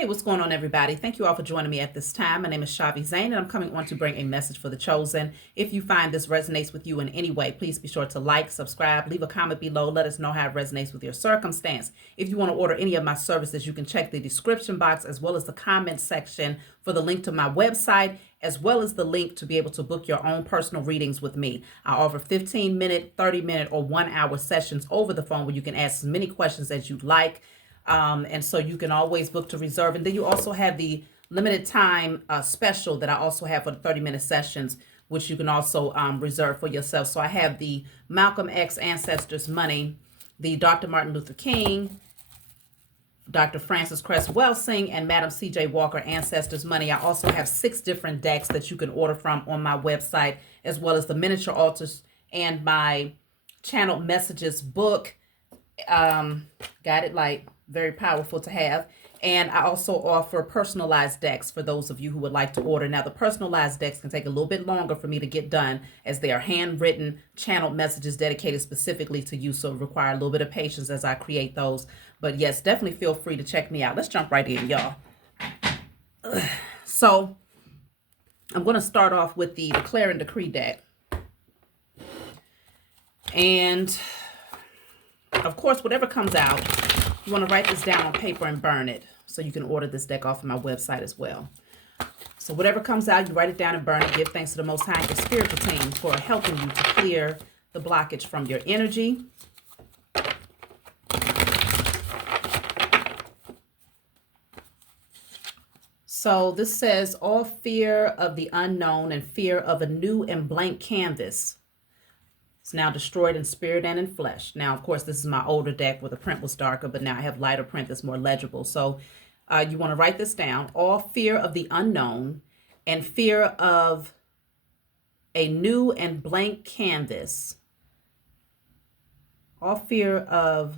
Hey, what's going on, everybody? Thank you all for joining me at this time. My name is Shavi Zane, and I'm coming on to bring a message for the chosen. If you find this resonates with you in any way, please be sure to like, subscribe, leave a comment below. Let us know how it resonates with your circumstance. If you want to order any of my services, you can check the description box as well as the comment section for the link to my website, as well as the link to be able to book your own personal readings with me. I offer 15-minute, 30-minute, or 1-hour sessions over the phone where you can ask as many questions as you'd like. And so you can always book to reserve. And then you also have the limited time special that I also have for the 30-minute sessions, which you can also reserve for yourself. So I have the Malcolm X Ancestors Money, the Dr. Martin Luther King, Dr. Francis Cress Welsing, and Madam C.J. Walker Ancestors Money. I also have 6 different decks that you can order from on my website, as well as the miniature altars and my channeled messages book. Got it light. Very powerful to have. And I also offer personalized decks for those of you who would like to order. Now, the personalized decks can take a little bit longer for me to get done, as they are handwritten, channeled messages dedicated specifically to you. So it require a little bit of patience as I create those. But yes, definitely feel free to check me out. Let's jump right in, y'all. So I'm going to start off with the Declare and Decree deck. And of course, whatever comes out, you want to write this down on paper and burn it, so you can order this deck off of my website as well. So whatever comes out, you write it down and burn it. Give thanks to the Most High and your spiritual team for helping you to clear the blockage from your energy. So this says, all fear of the unknown and fear of a new and blank canvas is now destroyed in spirit and in flesh. Now, of course, this is my older deck where the print was darker, but now I have lighter print that's more legible. So you want to write this down. All fear of the unknown and fear of a new and blank canvas. All fear of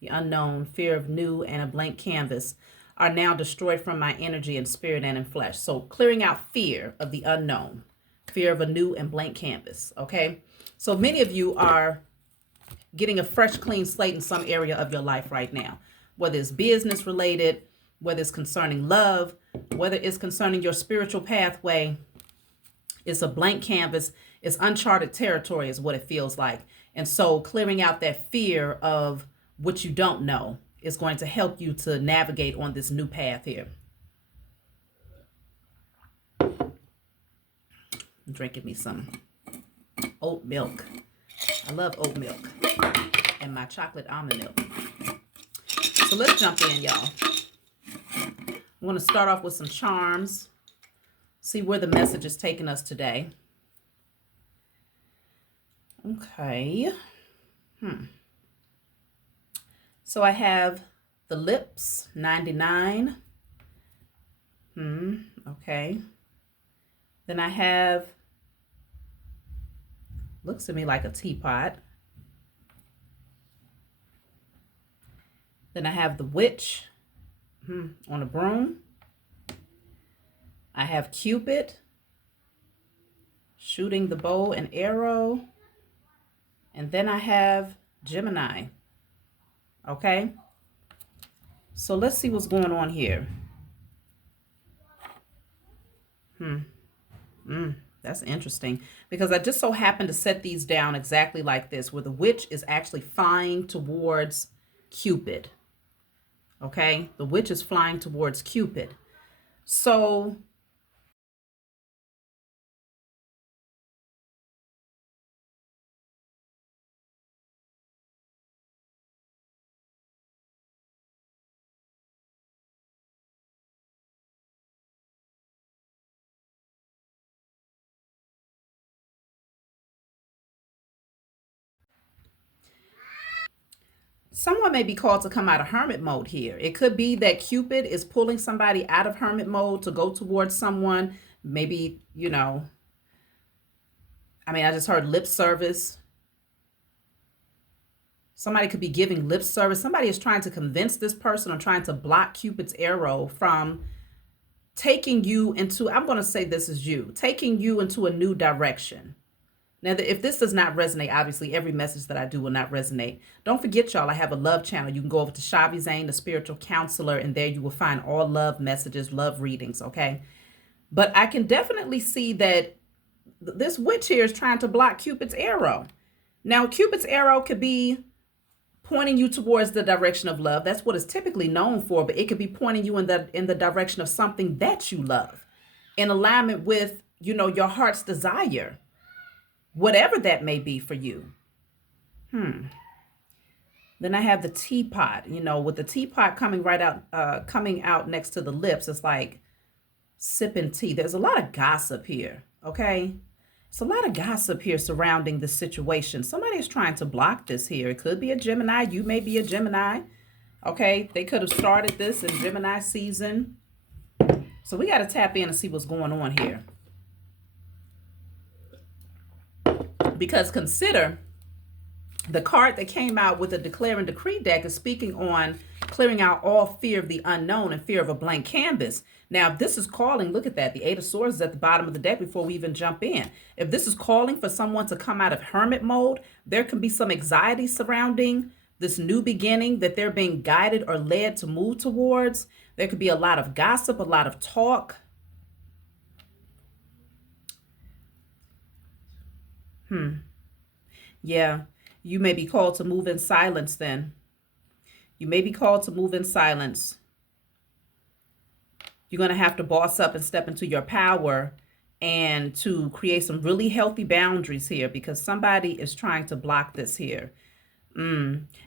the unknown, fear of new and a blank canvas are now destroyed from my energy in spirit and in flesh. So clearing out fear of the unknown, fear of a new and blank canvas, okay? So many of you are getting a fresh, clean slate in some area of your life right now, whether it's business related, whether it's concerning love, whether it's concerning your spiritual pathway. It's a blank canvas. It's uncharted territory is what it feels like. And so clearing out that fear of what you don't know is going to help you to navigate on this new path here. I'm drinking me some oat milk. I love oat milk and my chocolate almond milk. So let's jump in, y'all. I'm going to start off with some charms. See where the message is taking us today. Okay. So I have the lips, 99. Okay. Then I have, looks to me like a teapot. Then I have the witch on a broom. I have Cupid shooting the bow and arrow. And then I have Gemini. Okay. So let's see what's going on here. That's interesting, because I just so happened to set these down exactly like this, where the witch is actually flying towards Cupid. Okay, the witch is flying towards Cupid. So someone may be called to come out of hermit mode here. It could be that Cupid is pulling somebody out of hermit mode to go towards someone. Maybe, I just heard lip service. Somebody could be giving lip service. Somebody is trying to convince this person or trying to block Cupid's arrow from taking you into, I'm going to say this is you, taking you into a new direction. Now, if this does not resonate, obviously every message that I do will not resonate. Don't forget, y'all, I have a love channel. You can go over to Shavi Zane, the spiritual counselor, and there you will find all love messages, love readings, okay? But I can definitely see that this witch here is trying to block Cupid's arrow. Now, Cupid's arrow could be pointing you towards the direction of love. That's what it's typically known for, but it could be pointing you in the direction of something that you love, in alignment with, your heart's desire, whatever that may be for you. Then I have the teapot, with the teapot coming coming out next to the lips. It's like sipping tea. There's a lot of gossip here, okay? It's a lot of gossip here surrounding the situation. Somebody is trying to block this here. It could be a Gemini. You may be a Gemini, okay? They could have started this in Gemini season. So we got to tap in and see what's going on here. Because consider the card that came out with the Declare and Decree deck is speaking on clearing out all fear of the unknown and fear of a blank canvas. Now, if this is calling, look at that. The Eight of Swords is at the bottom of the deck before we even jump in. If this is calling for someone to come out of hermit mode, there can be some anxiety surrounding this new beginning that they're being guided or led to move towards. There could be a lot of gossip, a lot of talk. Yeah, you may be called to move in silence then. You may be called to move in silence. You're going to have to boss up and step into your power and to create some really healthy boundaries here, because somebody is trying to block this here.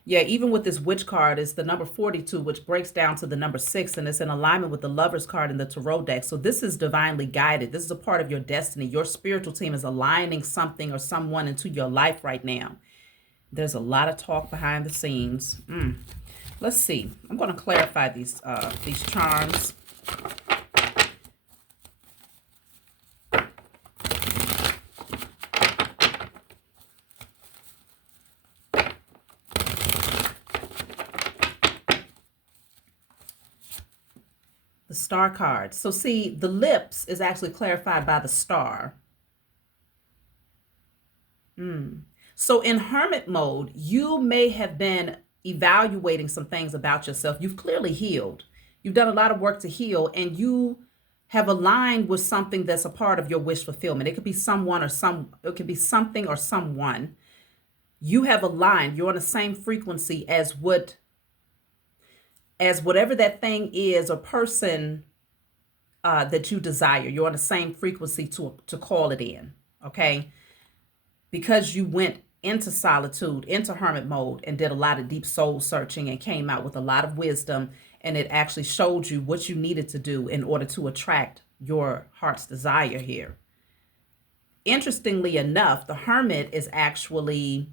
Yeah, even with this witch card, it's the number 42, which breaks down to the number 6, and it's in alignment with the Lover's card in the Tarot deck. So this is divinely guided. This is a part of your destiny. Your spiritual team is aligning something or someone into your life right now. There's a lot of talk behind the scenes. Let's see. I'm going to clarify these charms. The star card. So see, the lips is actually clarified by the star. So in hermit mode, you may have been evaluating some things about yourself. You've clearly healed. You've done a lot of work to heal, and you have aligned with something that's a part of your wish fulfillment. It could be someone or it could be something or someone. You have aligned. You're on the same frequency as whatever that thing is or person that you desire. You're on the same frequency to call it in, okay? Because you went into solitude, into hermit mode, and did a lot of deep soul searching and came out with a lot of wisdom, and it actually showed you what you needed to do in order to attract your heart's desire here. Interestingly enough, the hermit is actually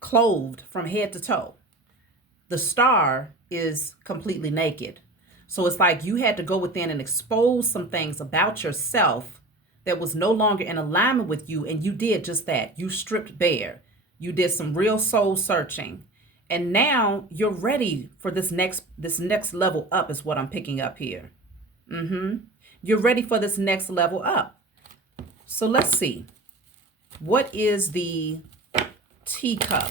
clothed from head to toe. The star is completely naked. So it's like you had to go within and expose some things about yourself that was no longer in alignment with you, and you did just that. You stripped bare. You did some real soul searching, and now you're ready for this next level up is what I'm picking up here. You're ready for this next level up. So let's see. What is the teacup?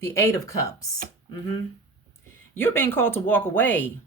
The Eight of Cups. You're being called to walk away.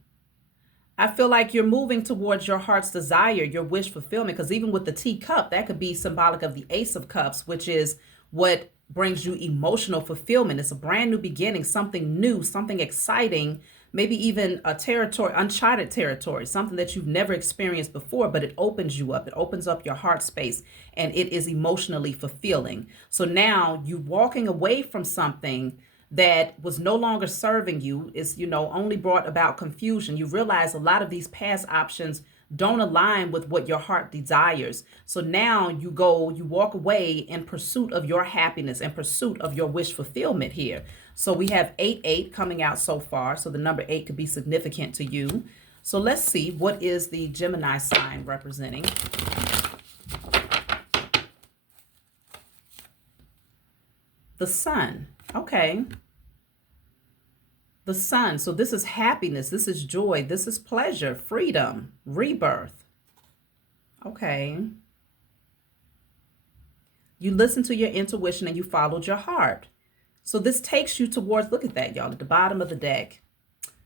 I feel like you're moving towards your heart's desire, your wish fulfillment, because even with the teacup, that could be symbolic of the Ace of Cups, which is what brings you emotional fulfillment. It's a brand new beginning, something new, something exciting, maybe even a territory, uncharted territory, something that you've never experienced before, but it opens you up. It opens up your heart space, and it is emotionally fulfilling. So now you're walking away from something that was no longer serving you, is, only brought about confusion. You realize a lot of these past options don't align with what your heart desires. So now you walk away in pursuit of your happiness, in pursuit of your wish fulfillment here. So we have 8-8 coming out so far. So the number 8 could be significant to you. So let's see, what is the Gemini sign representing? The Sun. Okay. The Sun. So this is happiness. This is joy. This is pleasure, freedom, rebirth. Okay. You listen to your intuition and you followed your heart. So this takes you towards, look at that, y'all, at the bottom of the deck,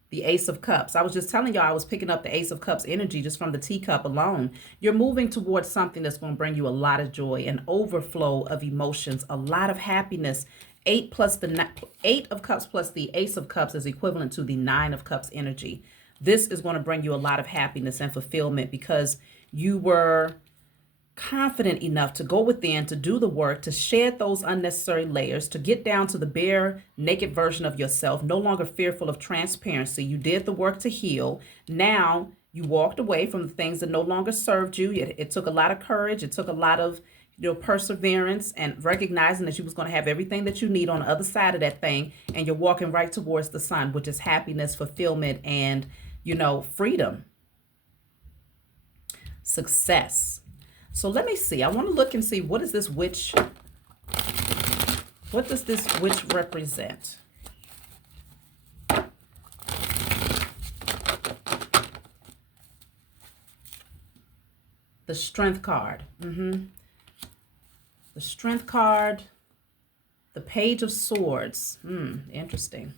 the Ace of Cups. I was just telling y'all I was picking up the Ace of Cups energy just from the teacup alone. You're moving towards something that's going to bring you a lot of joy, an overflow of emotions, a lot of happiness. Eight of Cups plus the Ace of Cups is equivalent to the Nine of Cups energy. This is going to bring you a lot of happiness and fulfillment because you were confident enough to go within, to do the work, to shed those unnecessary layers, to get down to the bare, naked version of yourself, no longer fearful of transparency. You did the work to heal. Now you walked away from the things that no longer served you. It took a lot of courage. It took a lot of perseverance and recognizing that you was going to have everything that you need on the other side of that thing. And you're walking right towards the sun, which is happiness, fulfillment, and, freedom, success. So let me see. I want to look and see what does this witch represent? The Strength card. The Strength card. The Page of Swords. Interesting.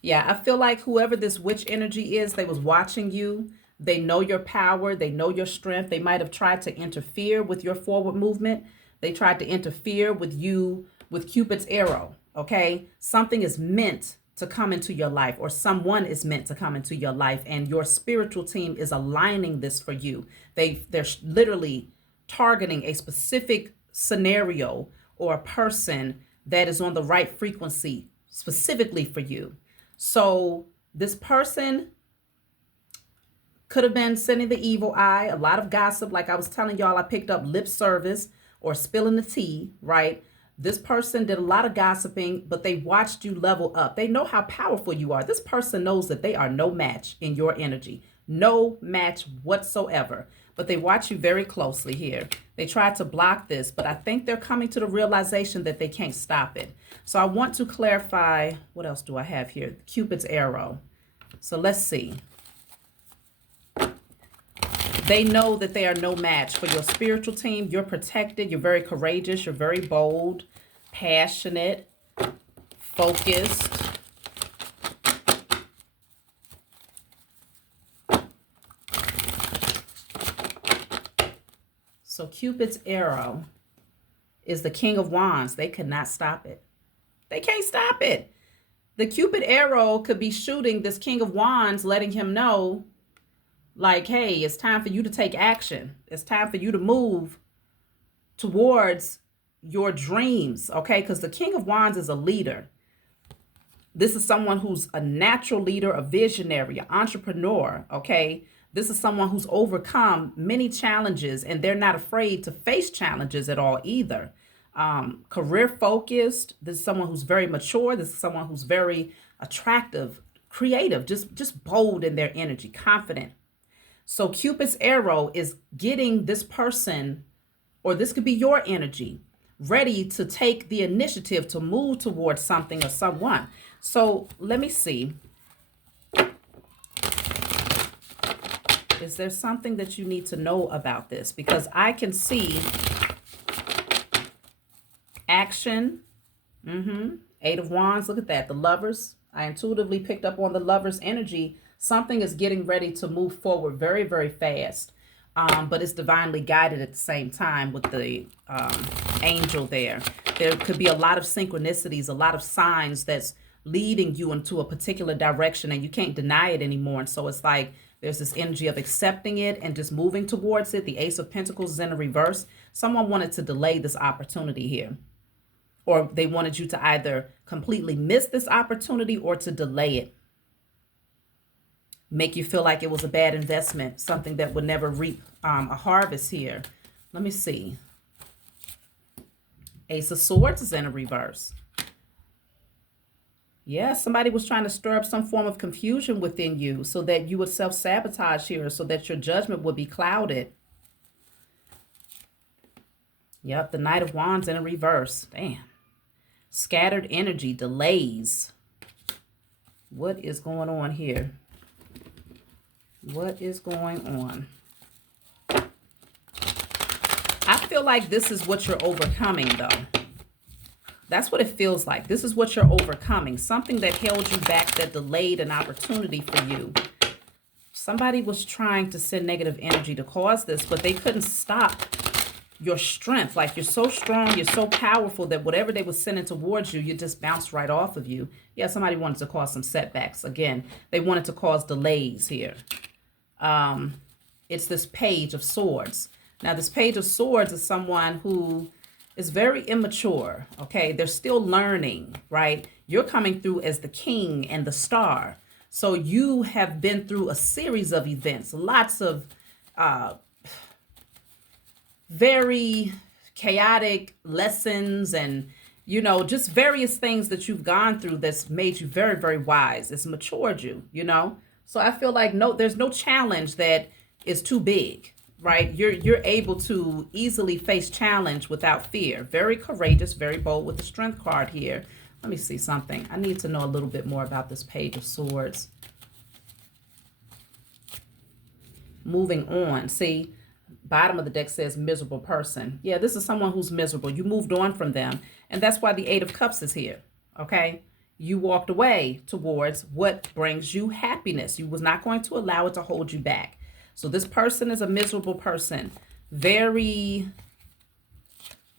Yeah, I feel like whoever this witch energy is, they was watching you. They know your power. They know your strength. They might have tried to interfere with your forward movement. They tried to interfere with you with Cupid's arrow, okay? Something is meant to come into your life, or someone is meant to come into your life, and your spiritual team is aligning this for you. They're literally targeting a specific scenario or a person that is on the right frequency specifically for you. So this person could have been sending the evil eye, a lot of gossip. Like I was telling y'all, I picked up lip service or spilling the tea, right? This person did a lot of gossiping, but they watched you level up. They know how powerful you are. This person knows that they are no match in your energy, no match whatsoever. But they watch you very closely here. They tried to block this, but I think they're coming to the realization that they can't stop it. So I want to clarify, what else do I have here? Cupid's arrow. So let's see. They know that they are no match for your spiritual team. You're protected. You're very courageous. You're very bold, passionate, focused. So Cupid's arrow is the King of Wands. They could not stop it. They can't stop it. The Cupid arrow could be shooting this King of Wands, letting him know, like, hey, it's time for you to take action. It's time for you to move towards your dreams, okay? Because the King of Wands is a leader. This is someone who's a natural leader, a visionary, an entrepreneur, okay? This is someone who's overcome many challenges, and they're not afraid to face challenges at all either. Career focused. This is someone who's very mature. This is someone who's very attractive, creative, just bold in their energy, confident. So Cupid's arrow is getting this person, or this could be your energy, ready to take the initiative to move towards something or someone. So let me see. Is there something that you need to know about this? Because I can see action. Eight of Wands. Look at that. The Lovers. I intuitively picked up on the Lovers energy. Something is getting ready to move forward very, very fast. But it's divinely guided at the same time with the angel there. There could be a lot of synchronicities, a lot of signs that's leading you into a particular direction, and you can't deny it anymore. And so it's like there's this energy of accepting it and just moving towards it. The Ace of Pentacles is in the reverse. Someone wanted to delay this opportunity here, or they wanted you to either completely miss this opportunity or to delay it. Make you feel like it was a bad investment, something that would never reap a harvest here. Let me see. Ace of Swords is in a reverse. Yeah, somebody was trying to stir up some form of confusion within you so that you would self-sabotage here, so that your judgment would be clouded. Yep, the Knight of Wands in a reverse. Damn. Scattered energy, delays. What is going on here? What is going on? I feel like this is what you're overcoming, though. That's what it feels like. This is what you're overcoming. Something that held you back, that delayed an opportunity for you. Somebody was trying to send negative energy to cause this, but they couldn't stop your strength. Like, you're so strong, you're so powerful that whatever they were sending towards you, you just bounced right off of you. Yeah, somebody wanted to cause some setbacks. Again, they wanted to cause delays here. It's this Page of Swords. Now, this Page of Swords is someone who is very immature, okay? They're still learning, right? You're coming through as the king and the star. So you have been through a series of events, lots of very chaotic lessons and, you know, just various things that you've gone through that's made you very, very wise. It's matured you, you know? So I feel like there's no challenge that is too big, right? You're able to easily face challenge without fear. Very courageous, very bold with the Strength card here. Let me see something. I need to know a little bit more about this Page of Swords. Moving on. See, bottom of the deck says miserable person. Yeah, this is someone who's miserable. You moved on from them. And that's why the Eight of Cups is here. Okay? You walked away towards what brings you happiness. You was not going to allow it to hold you back. So this person is a miserable person. Very,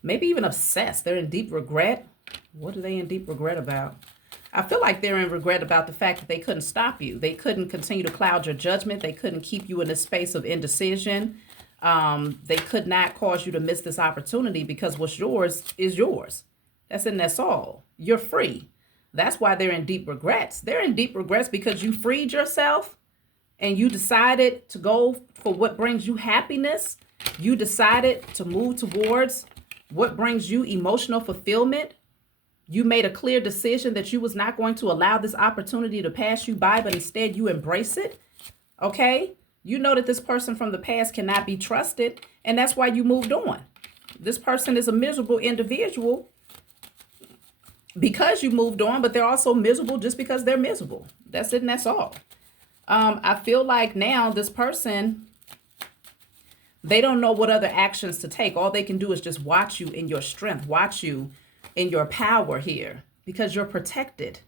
maybe even obsessed. They're in deep regret. What are they in deep regret about? I feel like they're in regret about the fact that they couldn't stop you. They couldn't continue to cloud your judgment. They couldn't keep you in a space of indecision. They could not cause you to miss this opportunity because what's yours is yours. That's it, and that's all. You're free. That's why they're in deep regrets. They're in deep regrets because you freed yourself and you decided to go for what brings you happiness. You decided to move towards what brings you emotional fulfillment. You made a clear decision that you was not going to allow this opportunity to pass you by, but instead you embrace it. Okay? You know that this person from the past cannot be trusted, and that's why you moved on. This person is a miserable individual because you moved on, but they're also miserable just because they're miserable. That's it, and that's all. I feel like now this person, they don't know what other actions to take. All they can do is just watch you in your strength, watch you in your power here, because you're protected.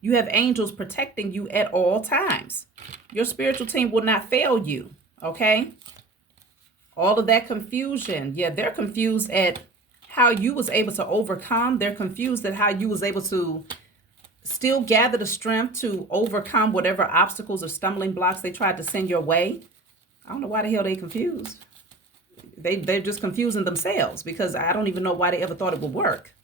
You have angels protecting you at all times. Your spiritual team will not fail you, okay? All of that confusion, yeah, they're confused at how you was able to overcome. They're confused at how you was able to still gather the strength to overcome whatever obstacles or stumbling blocks they tried to send your way. I don't know why the hell they confused. They're just confusing themselves, because I don't even know why they ever thought it would work.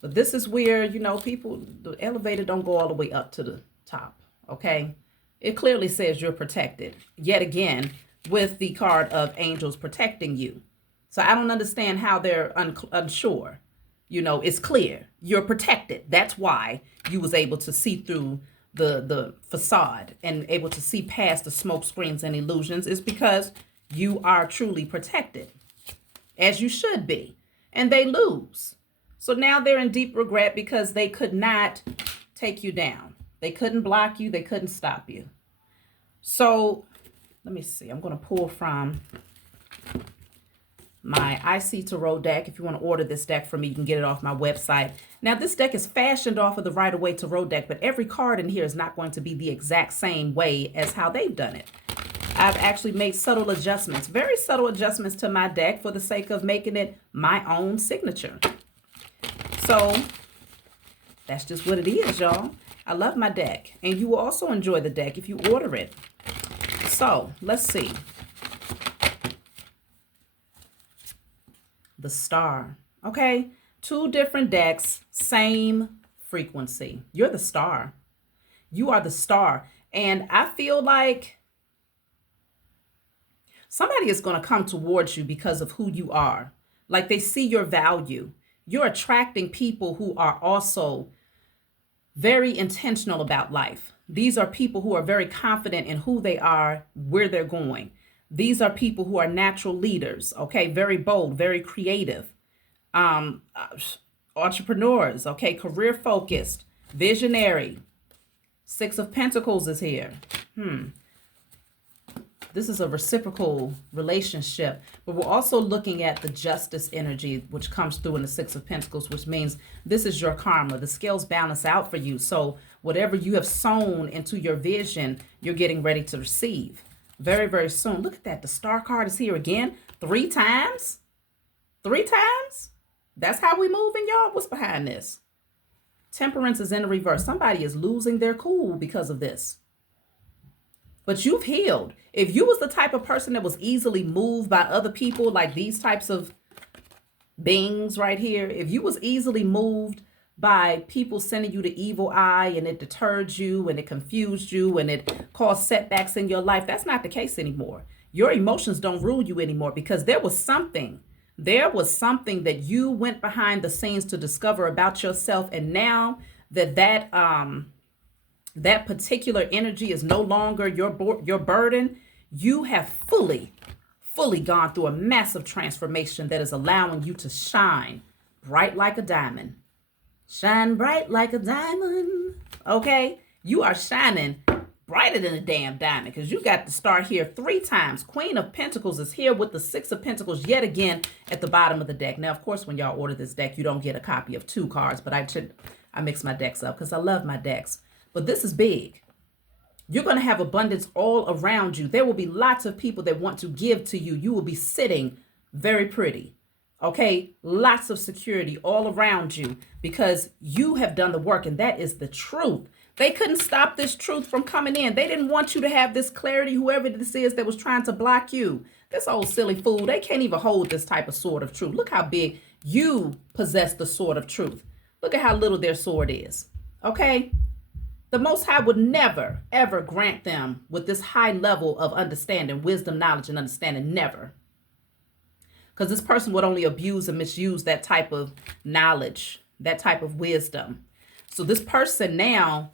But this is where, you know, people, the elevator don't go all the way up to the top, okay? It clearly says you're protected, yet again, with the card of angels protecting you. So I don't understand how they're unsure. You know, it's clear. You're protected. That's why you was able to see through the facade and able to see past the smoke screens and illusions, is because you are truly protected, as you should be. And they lose. So now they're in deep regret because they could not take you down. They couldn't block you. They couldn't stop you. So let me see. I'm going to pull from my IC Tarot deck. If you want to order this deck from me, you can get it off my website. Now, this deck is fashioned off of the Rider-Waite Tarot deck, but every card in here is not going to be the exact same way as how they've done it. I've actually made subtle adjustments, very subtle adjustments to my deck for the sake of making it my own signature. So that's just what it is, y'all. I love my deck, and you will also enjoy the deck if you order it. So let's see. The Star. Okay, two different decks, same frequency. You're the star. You are the star. And I feel like somebody is going to come towards you because of who you are. Like, they see your value. You're attracting people who are also very intentional about life. These are people who are very confident in who they are, where they're going. These are people who are natural leaders, okay? Very bold, very creative. Entrepreneurs, okay? Career focused, visionary. Six of Pentacles is here. This is a reciprocal relationship, but we're also looking at the justice energy, which comes through in the Six of Pentacles, which means this is your karma. The scales balance out for you. So whatever you have sown into your vision, you're getting ready to receive very, very soon. Look at that. The Star card is here again. 3 times. 3 times. That's how we moving, y'all. What's behind this? Temperance is in the reverse. Somebody is losing their cool because of this. But you've healed. If you was the type of person that was easily moved by other people, like these types of beings right here, if you was easily moved by people sending you the evil eye and it deterred you and it confused you and it caused setbacks in your life, that's not the case anymore. Your emotions don't rule you anymore, because there was something that you went behind the scenes to discover about yourself. And now that particular energy is no longer your burden, you have fully gone through a massive transformation that is allowing you to shine bright like a diamond. Shine bright like a diamond. Okay? You are shining brighter than a damn diamond, because you got the Star here 3 times. Queen of Pentacles is here with the Six of Pentacles yet again at the bottom of the deck. Now, of course, when y'all order this deck, you don't get a copy of 2 cards, but I mix my decks up because I love my decks. But this is big. You're going to have abundance all around you. There will be lots of people that want to give to you. You will be sitting very pretty. Okay? Lots of security all around you because you have done the work, and that is the truth. They couldn't stop this truth from coming in. They didn't want you to have this clarity, whoever this is that was trying to block you. This old silly fool, they can't even hold this type of sword of truth. Look how big you possess the sword of truth. Look at how little their sword is. Okay? The Most High would never, ever grant them with this high level of understanding, wisdom, knowledge, and understanding. Never. Because this person would only abuse and misuse that type of knowledge, that type of wisdom. So this person now,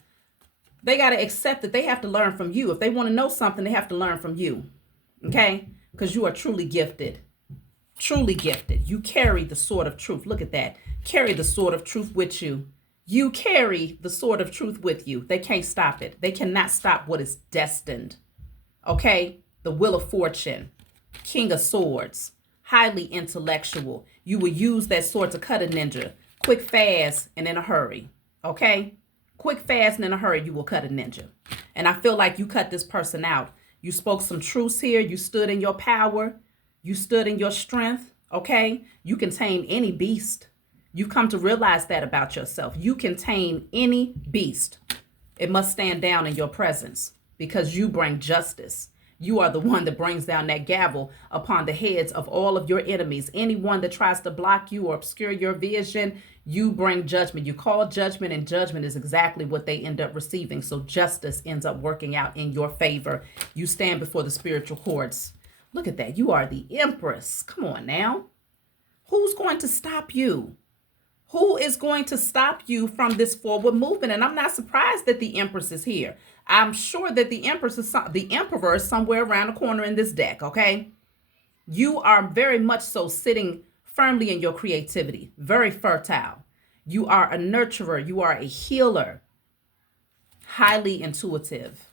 they got to accept that they have to learn from you. If they want to know something, they have to learn from you. Okay? Because you are truly gifted. Truly gifted. You carry the sword of truth. Look at that. Carry the sword of truth with you. You carry the sword of truth with you. They can't stop it. They cannot stop what is destined. Okay? The Wheel of Fortune. King of Swords. Highly intellectual. You will use that sword to cut a ninja. Quick, fast, and in a hurry. Okay? Quick, fast, and in a hurry, you will cut a ninja. And I feel like you cut this person out. You spoke some truths here. You stood in your power. You stood in your strength. Okay? You can tame any beast. You've come to realize that about yourself. You can tame any beast. It must stand down in your presence because you bring justice. You are the one that brings down that gavel upon the heads of all of your enemies. Anyone that tries to block you or obscure your vision, you bring judgment. You call judgment, and judgment is exactly what they end up receiving. So justice ends up working out in your favor. You stand before the spiritual courts. Look at that. You are the Empress. Come on now. Who's going to stop you? Who is going to stop you from this forward movement? And I'm not surprised that the Empress is here. I'm sure that the Emperor is somewhere around the corner in this deck, okay? You are very much so sitting firmly in your creativity, very fertile. You are a nurturer. You are a healer, highly intuitive.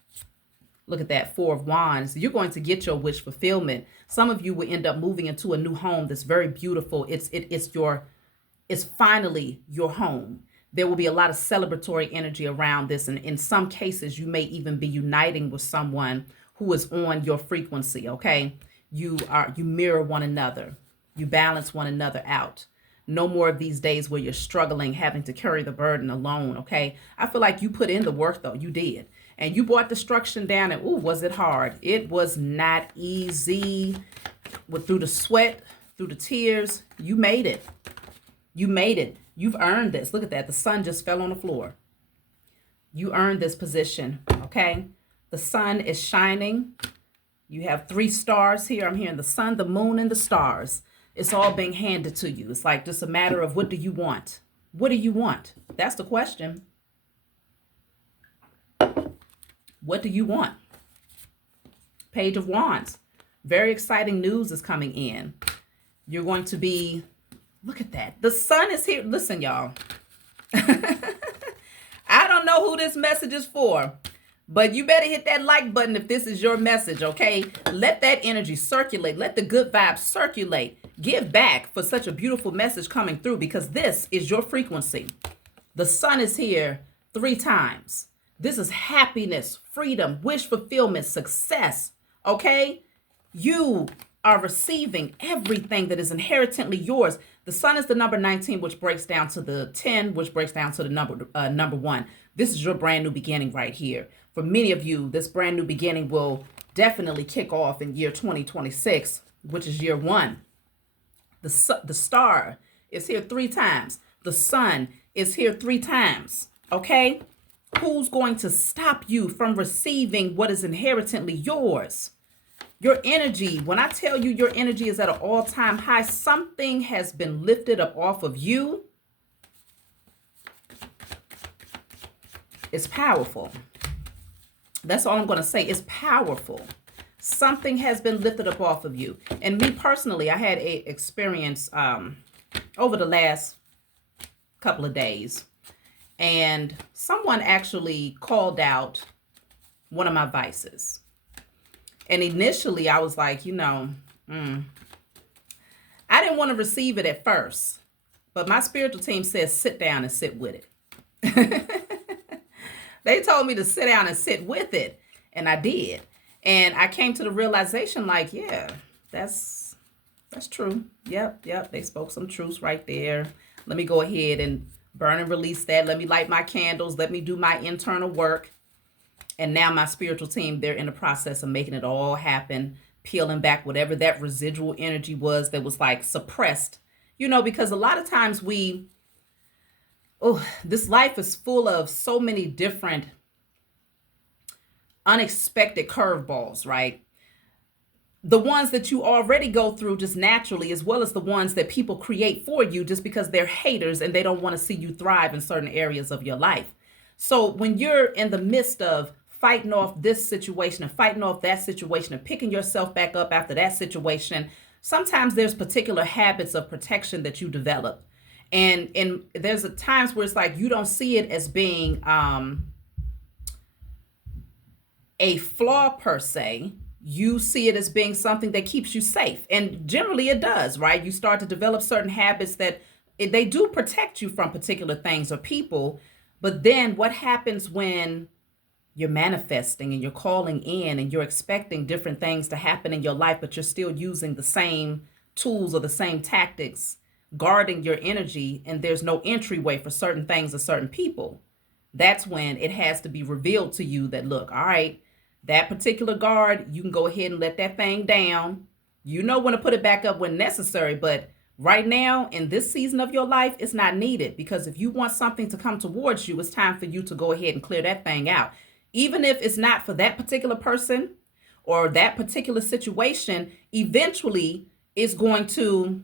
Look at that, 4 of Wands. You're going to get your wish fulfillment. Some of you will end up moving into a new home that's very beautiful. It's finally your home. There will be a lot of celebratory energy around this. And in some cases, you may even be uniting with someone who is on your frequency, okay? You mirror one another. You balance one another out. No more of these days where you're struggling, having to carry the burden alone, okay? I feel like you put in the work, though. You did. And you brought destruction down, and ooh, was it hard? It was not easy. Through the sweat, through the tears, you made it. You made it. You've earned this. Look at that. The sun just fell on the floor. You earned this position, okay? The sun is shining. You have 3 stars here. I'm hearing the sun, the moon, and the stars. It's all being handed to you. It's like just a matter of what do you want? What do you want? That's the question. What do you want? Page of Wands. Very exciting news is coming in. You're going to be... Look at that. The sun is here. Listen, y'all. I don't know who this message is for, but you better hit that like button if this is your message, okay? Let that energy circulate. Let the good vibes circulate. Give back for such a beautiful message coming through, because this is your frequency. The sun is here 3 times. This is happiness, freedom, wish fulfillment, success, okay? You are receiving everything that is inherently yours. The sun is the number 19, which breaks down to the 10, which breaks down to the number 1. This is your brand new beginning right here. For many of you, this brand new beginning will definitely kick off in year 2026, which is year 1. The star is here 3 times. The sun is here 3 times, okay? Who's going to stop you from receiving what is inherently yours? Your energy, when I tell you your energy is at an all-time high, something has been lifted up off of you. It's powerful. That's all I'm going to say. It's powerful. Something has been lifted up off of you. And me personally, I had a experience over the last couple of days. And someone actually called out one of my vices. And initially I was like, I didn't want to receive it at first. But my spiritual team says, sit down and sit with it. They told me to sit down and sit with it. And I did. And I came to the realization like, yeah, that's true. Yep. They spoke some truths right there. Let me go ahead and burn and release that. Let me light my candles. Let me do my internal work. And now my spiritual team, they're in the process of making it all happen, peeling back whatever that residual energy was that was like suppressed, because a lot of times this life is full of so many different unexpected curveballs, right? The ones that you already go through just naturally, as well as the ones that people create for you just because they're haters and they don't want to see you thrive in certain areas of your life. So when you're in the midst of fighting off this situation and fighting off that situation and picking yourself back up after that situation, sometimes there's particular habits of protection that you develop. And there's times where it's like you don't see it as being a flaw per se. You see it as being something that keeps you safe. And generally it does, right? You start to develop certain habits that they do protect you from particular things or people. But then what happens when you're manifesting and you're calling in and you're expecting different things to happen in your life, but you're still using the same tools or the same tactics, guarding your energy, and there's no entryway for certain things or certain people? That's when it has to be revealed to you that, look, all right, that particular guard, you can go ahead and let that thing down. You know when to put it back up when necessary, but right now in this season of your life, it's not needed, because if you want something to come towards you, it's time for you to go ahead and clear that thing out. Even if it's not for that particular person or that particular situation, eventually it's going to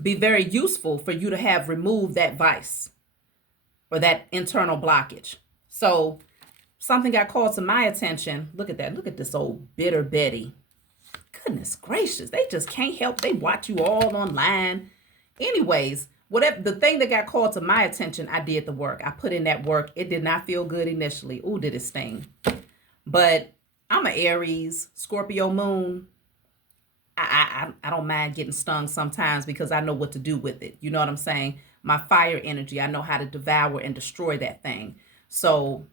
be very useful for you to have removed that vice or that internal blockage. So something got called to my attention. Look at that. Look at this old bitter Betty. Goodness gracious. They just can't help. They watch you all online. Anyways, whatever the thing that got called to my attention, I did the work. I put in that work. It did not feel good initially. Ooh, did it sting? But I'm an Aries, Scorpio moon. I don't mind getting stung sometimes because I know what to do with it. You know what I'm saying? My fire energy, I know how to devour and destroy that thing. So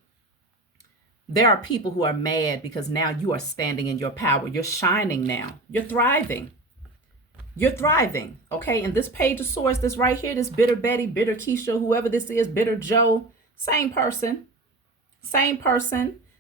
there are people who are mad because now you are standing in your power. You're shining now. You're thriving. You're thriving, okay? And this page of swords that's right here, this bitter Betty, bitter Keisha, whoever this is, bitter Joe, same person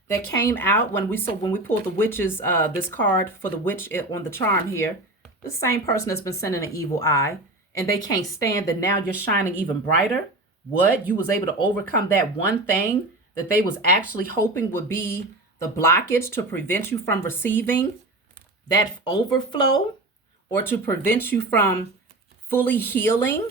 that came out when we pulled the witches, this card for the witch on the charm here. The same person that's been sending an evil eye, and they can't stand that now you're shining even brighter. What? You was able to overcome that one thing that they was actually hoping would be the blockage to prevent you from receiving that overflow, or to prevent you from fully healing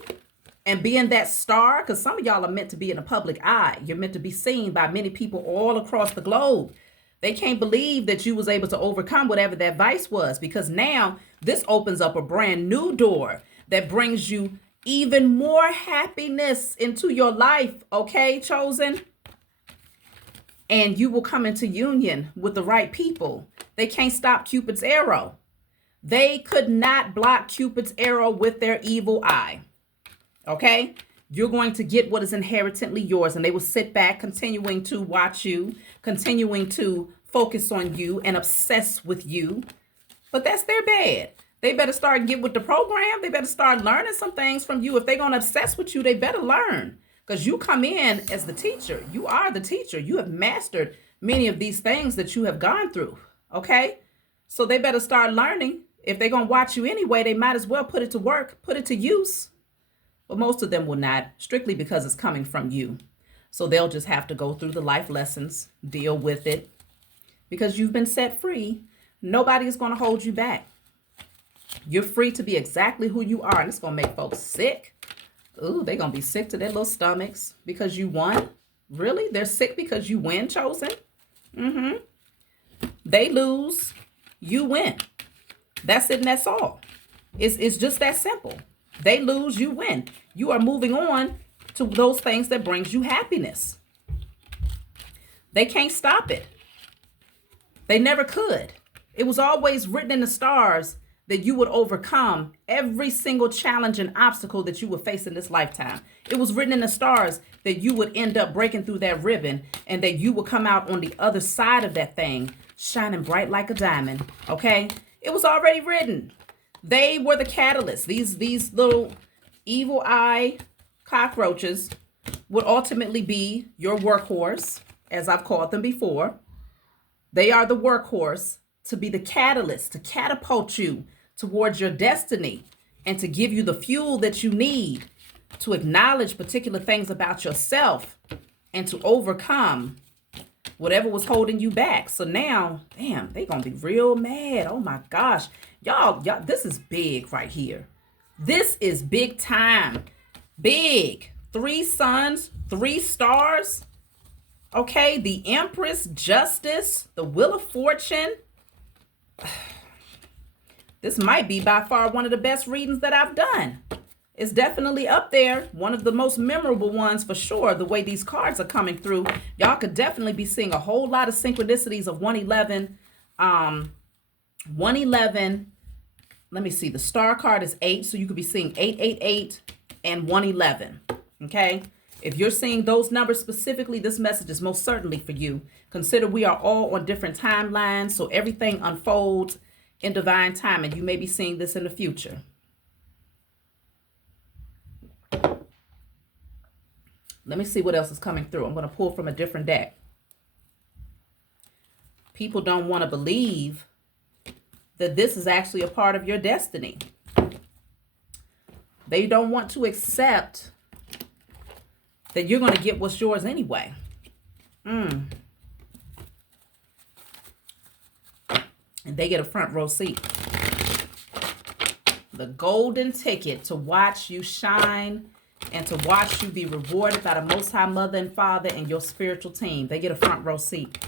and being that star. Because some of y'all are meant to be in the public eye. You're meant to be seen by many people all across the globe. They can't believe that you was able to overcome whatever that vice was, because now this opens up a brand new door that brings you even more happiness into your life. Okay, chosen? and you will come into union with the right people. They can't stop Cupid's arrow. They could not block Cupid's arrow with their evil eye. Okay? You're going to get what is inherently yours, and they will sit back, continuing to watch you, continuing to focus on you and obsess with you. But that's their bad. They better start get with the program. They better start learning some things from you. If they're going to obsess with you, they better learn. Because you come in as the teacher. You are the teacher. You have mastered many of these things that you have gone through. Okay? So they better start learning. If they're going to watch you anyway, they might as well put it to work, put it to use. But most of them will not, strictly because it's coming from you. So they'll just have to go through the life lessons, deal with it. Because you've been set free, nobody is going to hold you back. You're free to be exactly who you are. And it's going to make folks sick. Ooh, they're going to be sick to their little stomachs because you won. Really? They're sick because you win, chosen? They lose, you win. That's it and that's all. It's just that simple. They lose, you win. You are moving on to those things that brings you happiness. They can't stop it. They never could. It was always written in the stars that you would overcome every single challenge and obstacle that you would face in this lifetime. It was written in the stars that you would end up breaking through that ribbon and that you would come out on the other side of that thing, shining bright like a diamond. Okay? It was already written. They were the catalyst. These little evil eye cockroaches would ultimately be your workhorse, as I've called them before. They are the workhorse to be the catalyst, to catapult you towards your destiny and to give you the fuel that you need to acknowledge particular things about yourself and to overcome whatever was holding you back. So now, damn, they gonna be real mad. Oh my gosh. Y'all, this is big right here. This is big time. Big. 3 suns, 3 stars. Okay, the Empress, Justice, the Wheel of Fortune. This might be by far one of the best readings that I've done. It's definitely up there. One of the most memorable ones for sure. The way these cards are coming through. Y'all could definitely be seeing a whole lot of synchronicities of 111. 111. Let me see. The star card is 8. So you could be seeing 888 and 111. Okay. If you're seeing those numbers specifically, this message is most certainly for you. Consider we are all on different timelines. So everything unfolds in divine time. And you may be seeing this in the future. Let me see what else is coming through. I'm going to pull from a different deck. People don't want to believe that this is actually a part of your destiny. They don't want to accept that you're going to get what's yours anyway. And they get a front row seat. The golden ticket to watch you shine and to watch you be rewarded by the Most High Mother and Father and your spiritual team. They get a front row seat.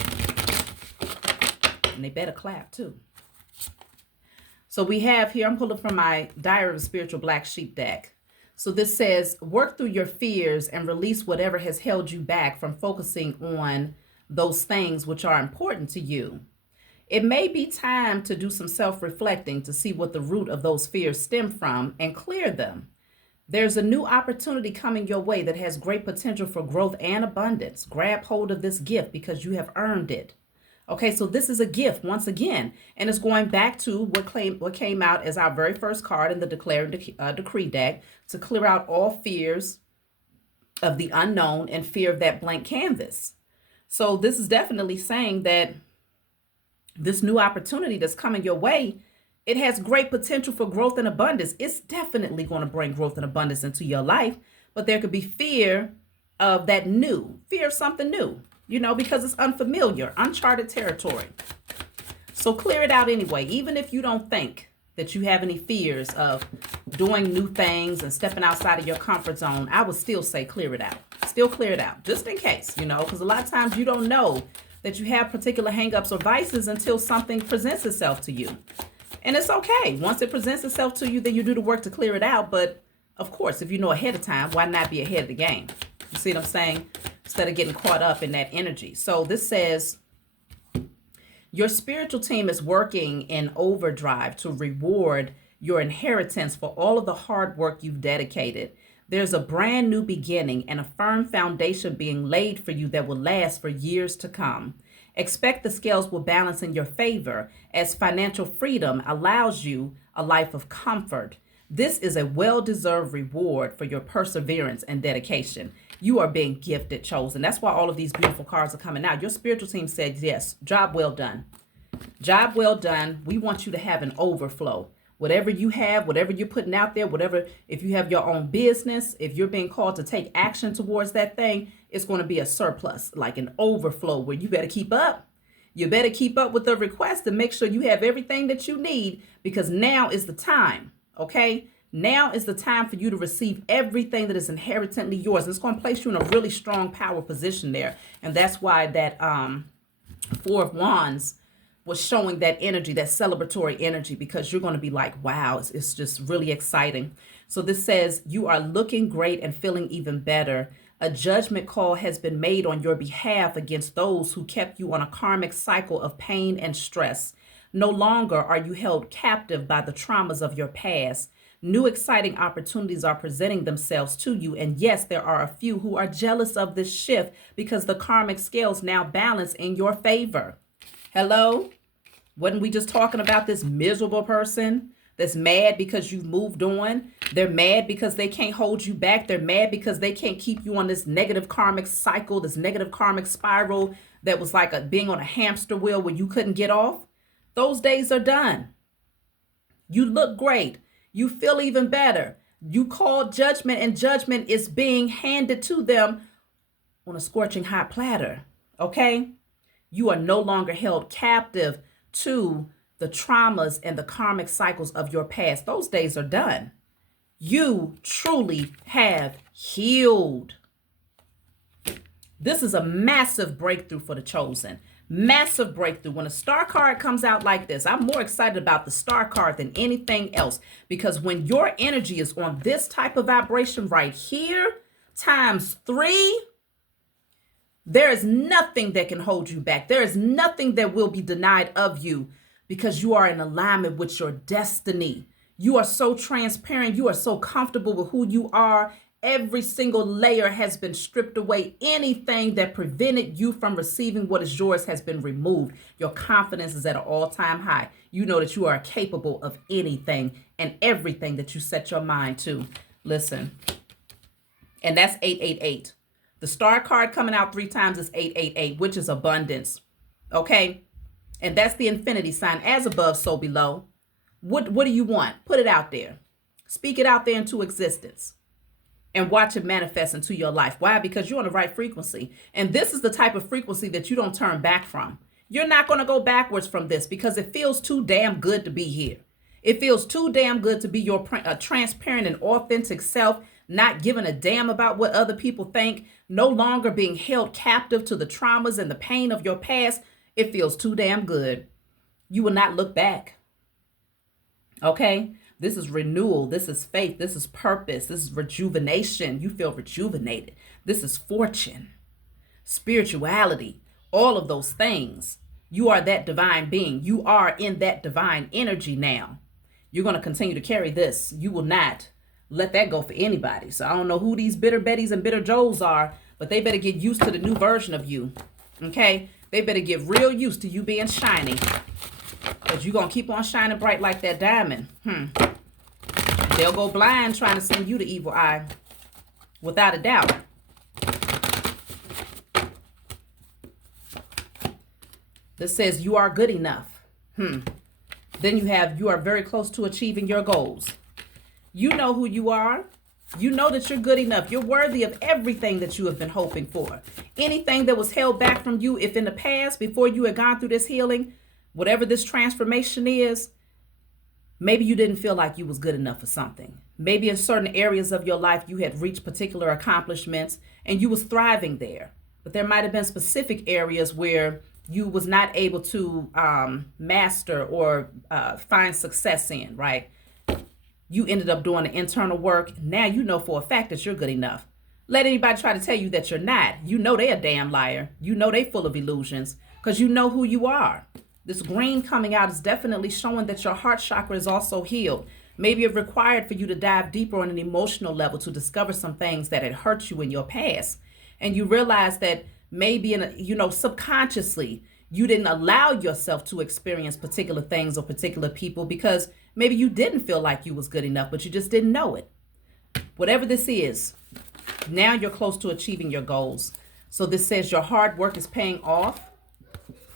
And they better clap too. So we have here, I'm pulling from my Diary of a Spiritual Black Sheep deck. So this says, work through your fears and release whatever has held you back from focusing on those things which are important to you. It may be time to do some self-reflecting to see what the root of those fears stem from and clear them. There's a new opportunity coming your way that has great potential for growth and abundance. Grab hold of this gift because you have earned it. Okay, so this is a gift once again, and it's going back to what came out as our very first card in the Declare and Decree deck to clear out all fears of the unknown and fear of that blank canvas. So this is definitely saying that this new opportunity that's coming your way, it has great potential for growth and abundance. It's definitely going to bring growth and abundance into your life, but there could be fear of that new, fear of something new, you know, because it's unfamiliar, uncharted territory. So clear it out anyway, even if you don't think that you have any fears of doing new things and stepping outside of your comfort zone. I would still say clear it out. Still clear it out, just in case, you know, because a lot of times you don't know that you have particular hangups or vices until something presents itself to you. And it's okay. Once it presents itself to you, then you do the work to clear it out. But of course, if you know ahead of time, why not be ahead of the game? You see what I'm saying? instead of getting caught up in that energy. So this says, your spiritual team is working in overdrive to reward your inheritance for all of the hard work you've dedicated. There's a brand new beginning and a firm foundation being laid for you that will last for years to come. Expect the scales will balance in your favor as financial freedom allows you a life of comfort. This is a well-deserved reward for your perseverance and dedication. You are being gifted, chosen. That's why all of these beautiful cards are coming out. Your spiritual team said, yes, job well done. Job well done. We want you to have an overflow. Whatever you have, whatever you're putting out there, whatever, if you have your own business, if you're being called to take action towards that thing, it's going to be a surplus, like an overflow where you better keep up. You better keep up with the request and make sure you have everything that you need, because now is the time, okay? Now is the time for you to receive everything that is inherently yours. It's going to place you in a really strong power position there. And that's why that Four of Wands was showing that energy, that celebratory energy, because you're going to be like, wow, it's just really exciting. So this says, you are looking great and feeling even better. A judgment call has been made on your behalf against those who kept you on a karmic cycle of pain and stress. No longer are you held captive by the traumas of your past. New exciting opportunities are presenting themselves to you. And yes, there are a few who are jealous of this shift because the karmic scales now balance in your favor. Hello? Wasn't we just talking about this miserable person that's mad because you've moved on? They're mad because they can't hold you back. They're mad because they can't keep you on this negative karmic cycle, this negative karmic spiral that was like being on a hamster wheel where you couldn't get off. Those days are done. You look great. You feel even better. You call judgment, and judgment is being handed to them on a scorching hot platter. Okay? You are no longer held captive to the traumas and the karmic cycles of your past. Those days are done. You truly have healed. This is a massive breakthrough for the chosen. Massive breakthrough. When a star card comes out like this, I'm more excited about the star card than anything else, because when your energy is on this type of vibration right here, times 3, there is nothing that can hold you back. There is nothing that will be denied of you, because you are in alignment with your destiny. You are so transparent. You are so comfortable with who you are. Every single layer has been stripped away. Anything that prevented you from receiving what is yours has been removed. Your confidence is at an all-time high. You know that you are capable of anything and everything that you set your mind to. Listen, and that's 888. The star card coming out 3 times is 888, which is abundance. Okay? And that's the infinity sign. As above, so below. What do you want? Put it out there. Speak it out there into existence. And watch it manifest into your life. Why? Because you're on the right frequency. And this is the type of frequency that you don't turn back from. You're not going to go backwards from this, because it feels too damn good to be here. It feels too damn good to be your transparent and authentic self, not giving a damn about what other people think, no longer being held captive to the traumas and the pain of your past. It feels too damn good. You will not look back. Okay? This is renewal. This is faith. This is purpose. This is rejuvenation. You feel rejuvenated. This is fortune, spirituality, all of those things. You are that divine being. You are in that divine energy now. You're going to continue to carry this. You will not let that go for anybody. So I don't know who these bitter Bettys and bitter Joes are, but they better get used to the new version of you. Okay? They better get real used to you being shiny, because you're going to keep on shining bright like that diamond. They'll go blind trying to send you the evil eye, without a doubt. This says you are good enough. Then you are very close to achieving your goals. You know who you are. You know that you're good enough. You're worthy of everything that you have been hoping for. Anything that was held back from you, if in the past, before you had gone through this healing, whatever this transformation is, maybe you didn't feel like you was good enough for something. Maybe in certain areas of your life, you had reached particular accomplishments and you was thriving there. But there might have been specific areas where you was not able to master or find success in, right? You ended up doing the internal work. Now you know for a fact that you're good enough. Let anybody try to tell you that you're not. You know they're a damn liar. You know they full of illusions because you know who you are. This green coming out is definitely showing that your heart chakra is also healed. Maybe it required for you to dive deeper on an emotional level to discover some things that had hurt you in your past. And you realize that maybe subconsciously you didn't allow yourself to experience particular things or particular people because maybe you didn't feel like you was good enough, but you just didn't know it. Whatever this is, now you're close to achieving your goals. So this says your hard work is paying off.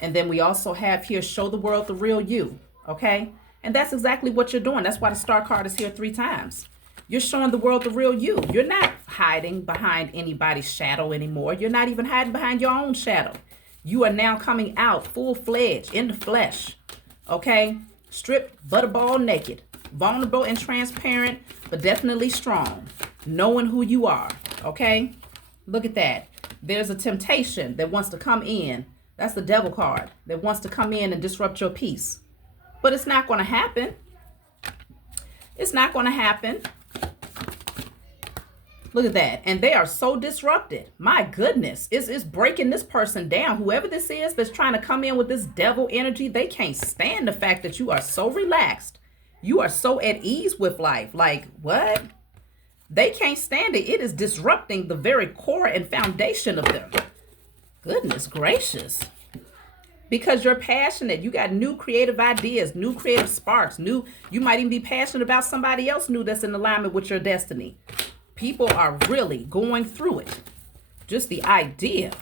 And then we also have here, show the world the real you. Okay. And that's exactly what you're doing. That's why the star card is here 3 times. You're showing the world the real you. You're not hiding behind anybody's shadow anymore. You're not even hiding behind your own shadow. You are now coming out full-fledged in the flesh. Okay. Stripped, butterball naked, vulnerable and transparent, but definitely strong. Knowing who you are. Okay. Look at that. There's a temptation that wants to come in. That's the devil card that wants to come in and disrupt your peace. But it's not going to happen. It's not going to happen. Look at that. And they are so disrupted. My goodness. It's breaking this person down. Whoever this is that's trying to come in with this devil energy, they can't stand the fact that you are so relaxed. You are so at ease with life. Like, what? They can't stand it. It is disrupting the very core and foundation of them. Goodness gracious. Because you're passionate. You got new creative ideas, new creative sparks, you might even be passionate about somebody else new that's in alignment with your destiny. People are really going through it. Just the idea.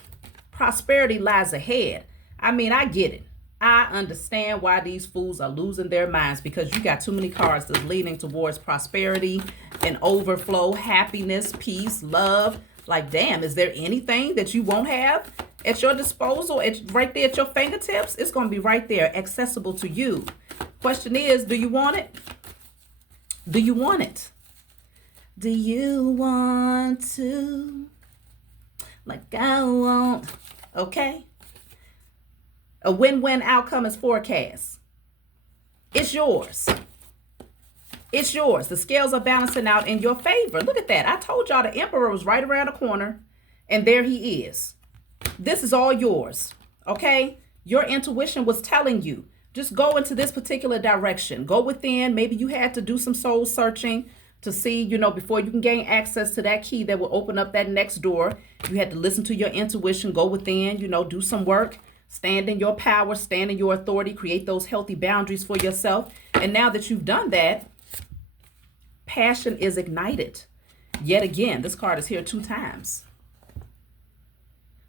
Prosperity lies ahead. I mean, I get it. I understand why these fools are losing their minds because you got too many cards that's leaning towards prosperity and overflow, happiness, peace, love. Like, damn, is there anything that you won't have at your disposal? It's right there at your fingertips. It's going to be right there, accessible to you. Question is, do you want it? Do you want it? Do you want to? Like I want. Okay. A win-win outcome is forecast. It's yours. It's yours. The scales are balancing out in your favor. Look at that. I told y'all the emperor was right around the corner, and there he is. This is all yours. Okay? Your intuition was telling you, just go into this particular direction. Go within. Maybe you had to do some soul searching to see, before you can gain access to that key that will open up that next door. You had to listen to your intuition, go within, do some work. Stand in your power, stand in your authority, create those healthy boundaries for yourself. And now that you've done that, passion is ignited. Yet again, this card is here 2 times.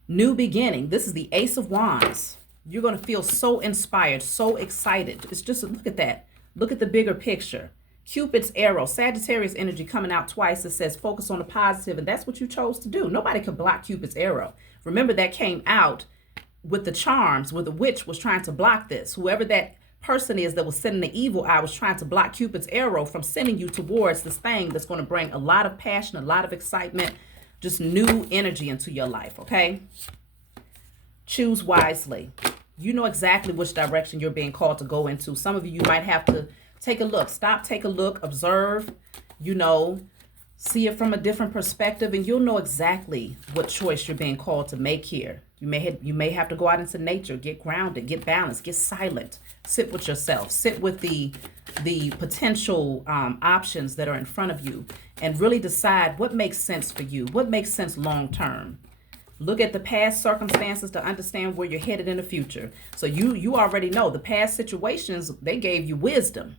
New beginning. This is the Ace of Wands. You're going to feel so inspired, so excited. It's just, look at that. Look at the bigger picture. Cupid's arrow, Sagittarius energy coming out twice. It says focus on the positive, and that's what you chose to do. Nobody could block Cupid's arrow. Remember, that came out with the charms, where the witch was trying to block this. Whoever that person is that was sending the evil eye was trying to block Cupid's arrow from sending you towards this thing that's going to bring a lot of passion, a lot of excitement, just new energy into your life, okay? Choose wisely. You know exactly which direction you're being called to go into. Some of you might have to take a look. Stop, take a look, observe, see it from a different perspective, and you'll know exactly what choice you're being called to make here. You may have to go out into nature, get grounded, get balanced, get silent, sit with yourself, sit with the potential options that are in front of you, and really decide what makes sense for you, what makes sense long term. Look at the past circumstances to understand where you're headed in the future. So you already know the past situations, they gave you wisdom.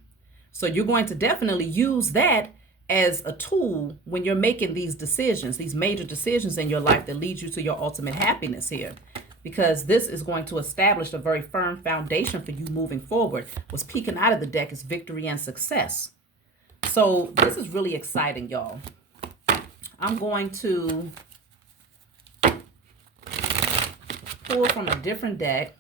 So you're going to definitely use that as a tool when you're making these decisions, these major decisions in your life that lead you to your ultimate happiness here. Because this is going to establish a very firm foundation for you moving forward. What's peeking out of the deck is victory and success. So this is really exciting, y'all. I'm going to pull from a different deck.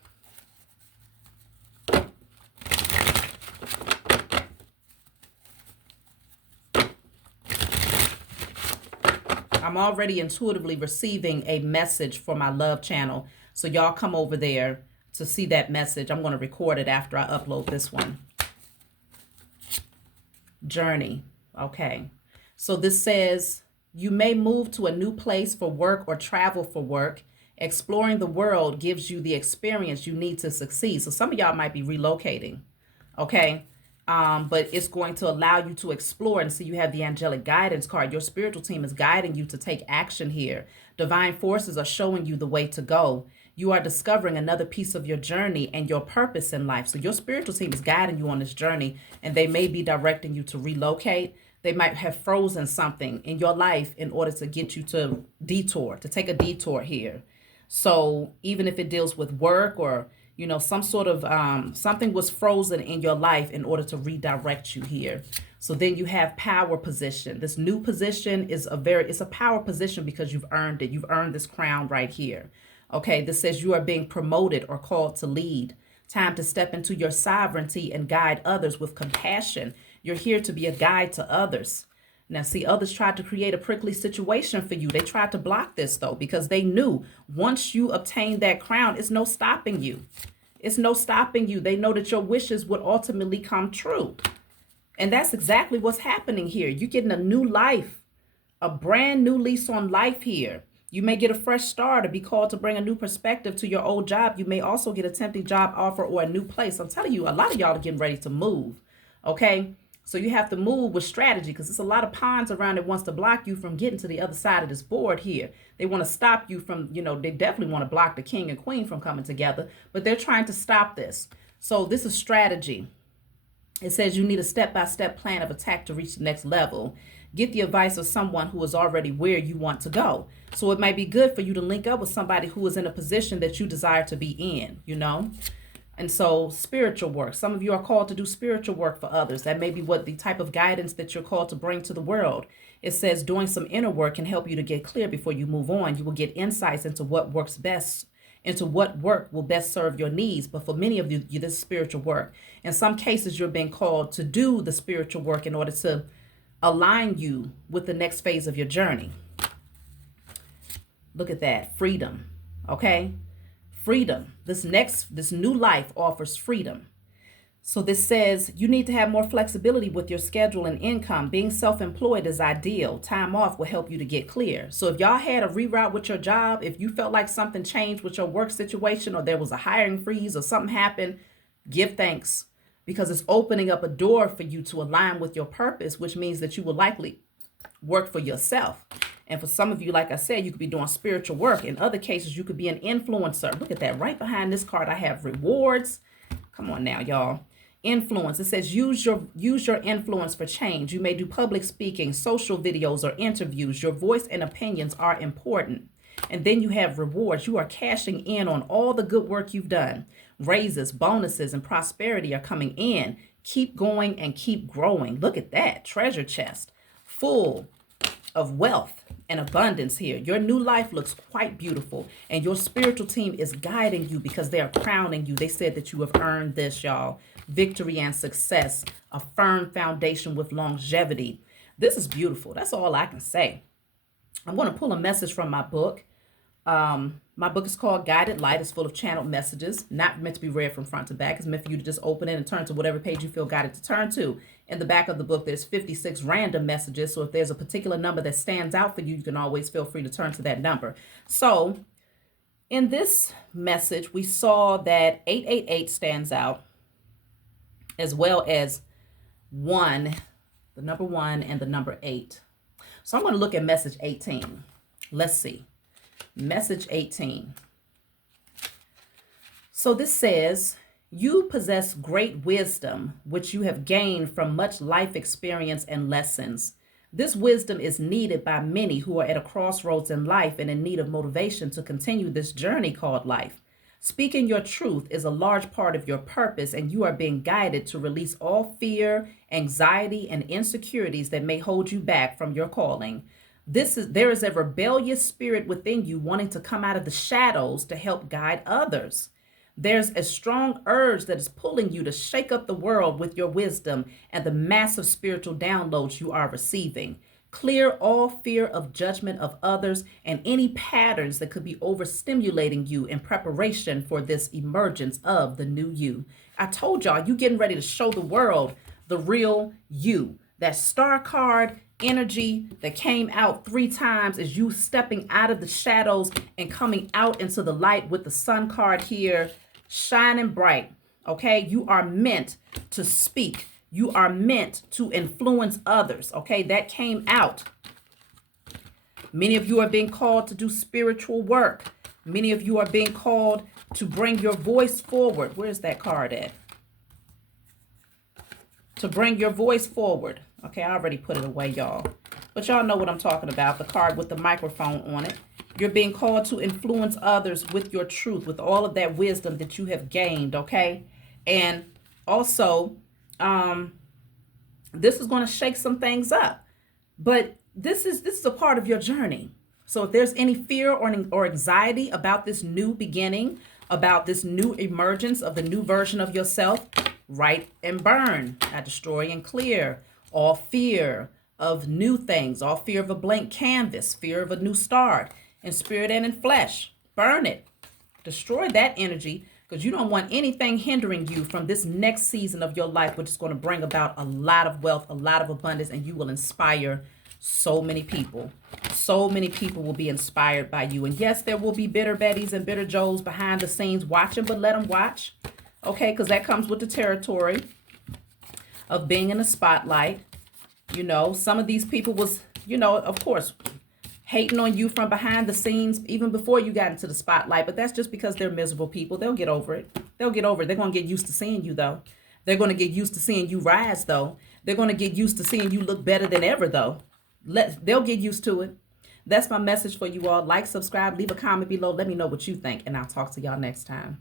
I'm already intuitively receiving a message for my love channel. So y'all come over there to see that message. I'm going to record it after I upload this one. Journey. Okay. So this says, You may move to a new place for work or travel for work. Exploring the world gives you the experience you need to succeed. So some of y'all might be relocating, okay? But it's going to allow you to explore. And so you have the angelic guidance card. Your spiritual team is guiding you to take action here. Divine forces are showing you the way to go. You are discovering another piece of your journey and your purpose in life. So your spiritual team is guiding you on this journey, and they may be directing you to relocate. They might have frozen something in your life in order to get you to take a detour here. So even if it deals with work or, some sort of something was frozen in your life in order to redirect you here. So then you have power position. This new position is it's a power position because you've earned it. You've earned this crown right here. Okay, this says you are being promoted or called to lead. Time to step into your sovereignty and guide others with compassion. You're here to be a guide to others. Now, see, others tried to create a prickly situation for you. They tried to block this, though, because they knew once you obtain that crown, it's no stopping you. It's no stopping you. They know that your wishes would ultimately come true. And that's exactly what's happening here. You're getting a new life, a brand new lease on life here. You may get a fresh start or be called to bring a new perspective to your old job. You may also get a tempting job offer or a new place. I'm telling you, a lot of y'all are getting ready to move, okay? So you have to move with strategy because there's a lot of pawns around that wants to block you from getting to the other side of this board here. They want to stop you from, they definitely want to block the king and queen from coming together, but they're trying to stop this. So this is strategy. It says you need a step-by-step plan of attack to reach the next level. Get the advice of someone who is already where you want to go. So it might be good for you to link up with somebody who is in a position that you desire to be in, And so spiritual work. Some of you are called to do spiritual work for others. That may be what the type of guidance that you're called to bring to the world. It says doing some inner work can help you to get clear before you move on. You will get insights into what works best, into what work will best serve your needs. But for many of you, this is spiritual work. In some cases, you're being called to do the spiritual work in order to align you with the next phase of your journey. Look at that. Freedom. Okay? Freedom. This new life offers freedom. So this says you need to have more flexibility with your schedule and income. Being self-employed is ideal. Time off will help you to get clear. So if y'all had a reroute with your job, if you felt like something changed with your work situation or there was a hiring freeze or something happened, give thanks because it's opening up a door for you to align with your purpose, which means that you will likely work for yourself. And for some of you, like I said, you could be doing spiritual work. In other cases, you could be an influencer. Look at that. Right behind this card, I have rewards. Come on now, y'all. Influence. It says use your influence for change. You may do public speaking, social videos, or interviews. Your voice and opinions are important. And then you have rewards. You are cashing in on all the good work you've done. Raises, bonuses, and prosperity are coming in. Keep going and keep growing. Look at that. Treasure chest full of wealth and abundance here. Your new life looks quite beautiful, and your spiritual team is guiding you because they are crowning you. They said that you have earned this, y'all. Victory and success, a firm foundation with longevity. This is beautiful. That's all I can say. I'm going to pull a message from my book. My book is called Guided Light. It's full of channeled messages, not meant to be read from front to back. It's meant for you to just open it and turn to whatever page you feel guided to turn to. In the back of the book, there's 56 random messages. So if there's a particular number that stands out for you, you can always feel free to turn to that number. So in this message, we saw that 888 stands out, as well as 1, the number 1 and the number 8. So I'm going to look at message 18. Let's see. Message 18. So this says, you possess great wisdom, which you have gained from much life experience and lessons. This wisdom is needed by many who are at a crossroads in life and in need of motivation to continue this journey called life. Speaking your truth is a large part of your purpose, and you are being guided to release all fear, anxiety, and insecurities that may hold you back from your calling. There is a rebellious spirit within you wanting to come out of the shadows to help guide others. There's a strong urge that is pulling you to shake up the world with your wisdom and the massive spiritual downloads you are receiving. Clear all fear of judgment of others and any patterns that could be overstimulating you in preparation for this emergence of the new you. I told y'all, you getting ready to show the world the real you. That star card energy that came out 3 times is you stepping out of the shadows and coming out into the light with the sun card here, shining bright. Okay, you are meant to speak. You are meant to influence others. Okay, that came out. Many of you are being called to do spiritual work. Many of you are being called to bring your voice forward. Where's that card at? To bring your voice forward. Okay, I already put it away, y'all. But y'all know what I'm talking about. The card with the microphone on it. You're being called to influence others with your truth, with all of that wisdom that you have gained, okay? And also, this is going to shake some things up. But this is a part of your journey. So if there's any fear or anxiety about this new beginning, about this new emergence of the new version of yourself, write and burn. I destroy and clear all fear of new things, all fear of a blank canvas, fear of a new start in spirit and in flesh. Burn it. Destroy that energy, because you don't want anything hindering you from this next season of your life, which is going to bring about a lot of wealth, a lot of abundance, and you will inspire so many people. So many people will be inspired by you. And yes, there will be bitter Bettys and bitter Joes behind the scenes watching, but let them watch. Okay, because that comes with the territory of being in the spotlight. You know, some of these people was, you know, of course, hating on you from behind the scenes even before you got into the spotlight. But that's just because they're miserable people. They'll get over it. They'll get over it. They're going to get used to seeing you, though. They're going to get used to seeing you rise, though. They're going to get used to seeing you look better than ever, though. They'll get used to it. That's my message for you all. Like, subscribe, leave a comment below. Let me know what you think, and I'll talk to y'all next time.